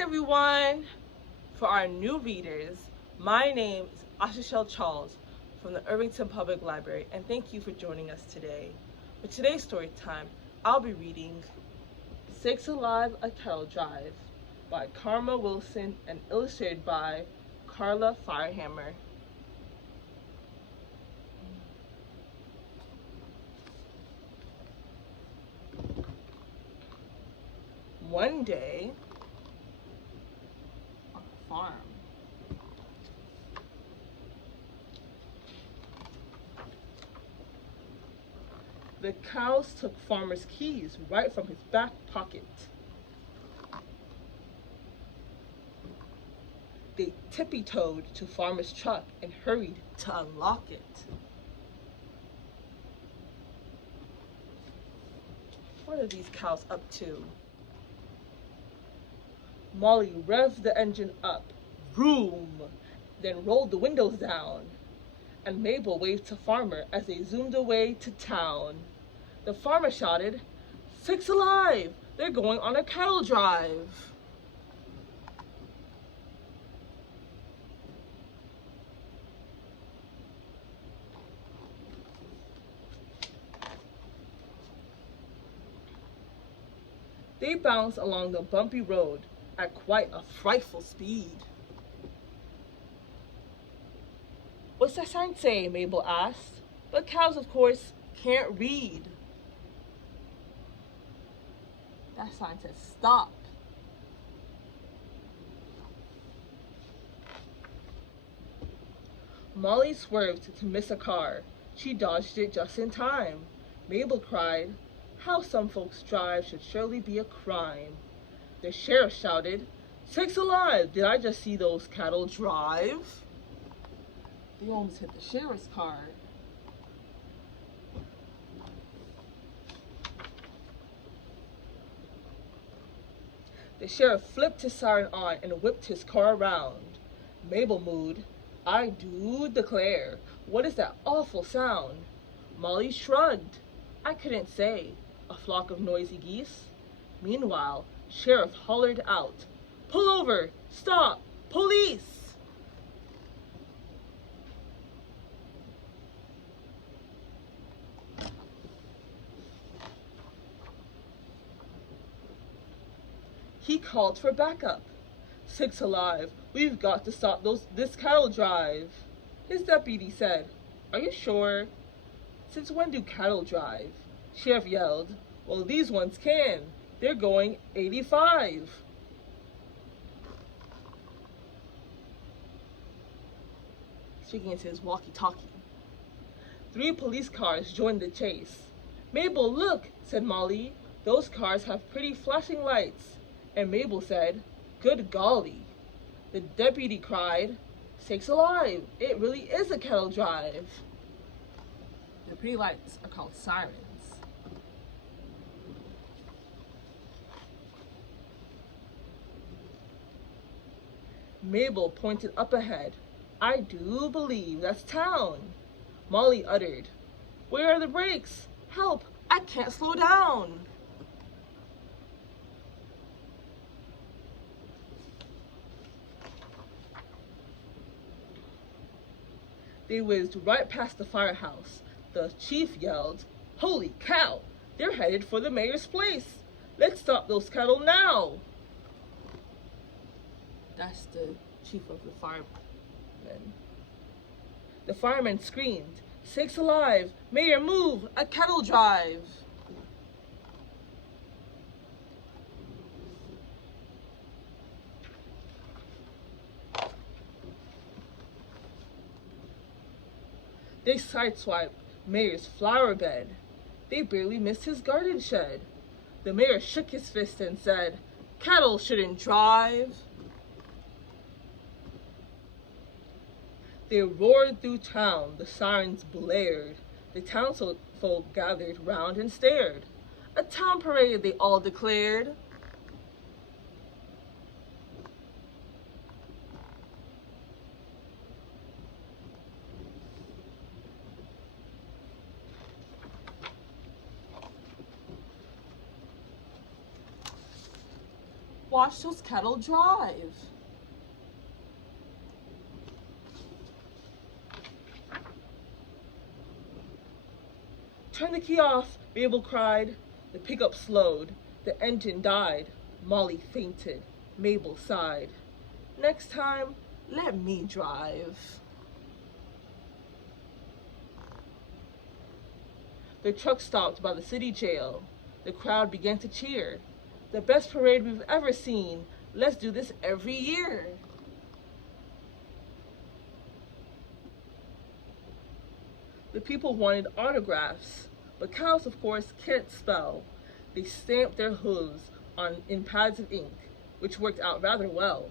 everyone. For our new readers, my name is Acharchelle Charles from the Irvington Public Library, and thank you for joining us today. For today's story time, I'll be reading Sakes Alive, A Kettle Drive by Karla Wilson and illustrated by Karla Firehammer. One day, on a farm, the cows took Farmer's keys right from his back pocket. They tippy-toed to Farmer's truck and hurried to unlock it. What are these cows up to? Molly revved the engine up, vroom, then rolled the windows down, and Mabel waved to Farmer as they zoomed away to town. The farmer shouted, "Sakes alive! They're going on a cattle drive!" They bounced along the bumpy road at quite a frightful speed. "What's that sign say?" Mabel asked. But cows, of course, can't read. That sign says stop. Molly swerved to miss a car. She dodged it just in time. Mabel cried, "How some folks drive should surely be a crime." The sheriff shouted, "Sakes alive, did I just see those cattle drive?" They almost hit the sheriff's car. The sheriff flipped his siren on and whipped his car around. Mabel mooed, "I do declare, what is that awful sound?" Molly shrugged. "I couldn't say. A flock of noisy geese?" Meanwhile, Sheriff hollered out, "Pull over! Stop! Police!" He called for backup. "Sakes alive, we've got to stop this cattle drive." His deputy said, "Are you sure?" "Since when do cattle drive?" Sheriff yelled, "Well, these ones can. They're going 85. Speaking into his walkie-talkie. 3 police cars joined the chase. "Mabel, look," said Molly. "Those cars have pretty flashing lights." And Mabel said, "Good golly." The deputy cried, "Sakes alive, it really is a cattle drive." The pretty lights are called sirens. Mabel pointed up ahead. "I do believe that's town." Molly uttered, "Where are the brakes? Help, I can't slow down." They whizzed right past the firehouse. The chief yelled, "Holy cow, they're headed for the mayor's place. Let's stop those cattle now." That's the chief of the firemen. The firemen screamed, "Sakes alive, Mayor, move, a cattle drive." They sideswiped Mayor's flower bed. They barely missed his garden shed. The mayor shook his fist and said, "Cattle shouldn't drive." They roared through town, the sirens blared. The townsfolk gathered round and stared. A town parade, they all declared. Watch those cattle drive. Turn the key off, Mabel cried. The pickup slowed. The engine died. Molly fainted. Mabel sighed. Next time, let me drive. The truck stopped by the city jail. The crowd began to cheer. The best parade we've ever seen. Let's do this every year. The people wanted autographs, but cows, of course, can't spell. They stamped their hooves in pads of ink, which worked out rather well.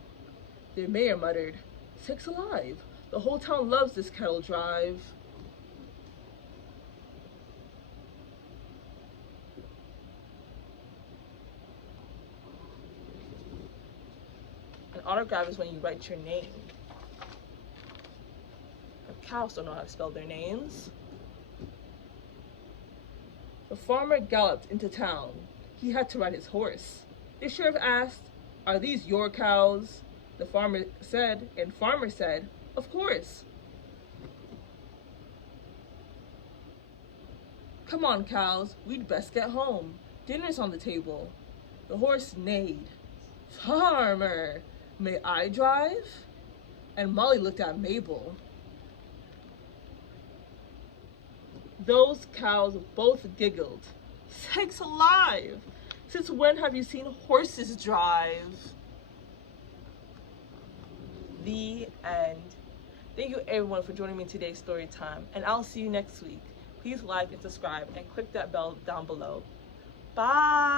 The mayor muttered, "Sakes alive, the whole town loves this cattle drive." An autograph is when you write your name. But cows don't know how to spell their names. The farmer galloped into town. He had to ride his horse. The sheriff asked, "Are these your cows?" The farmer said, and farmer said, "Of course." "Come on, cows, we'd best get home. Dinner's on the table." The horse neighed. "Farmer, may I drive?" And Molly looked at Mabel. Those cows both giggled. "Sakes alive! Since when have you seen horses drive?" The end. Thank you everyone for joining me in today's story time, and I'll see you next week. Please like and subscribe and click that bell down below. Bye!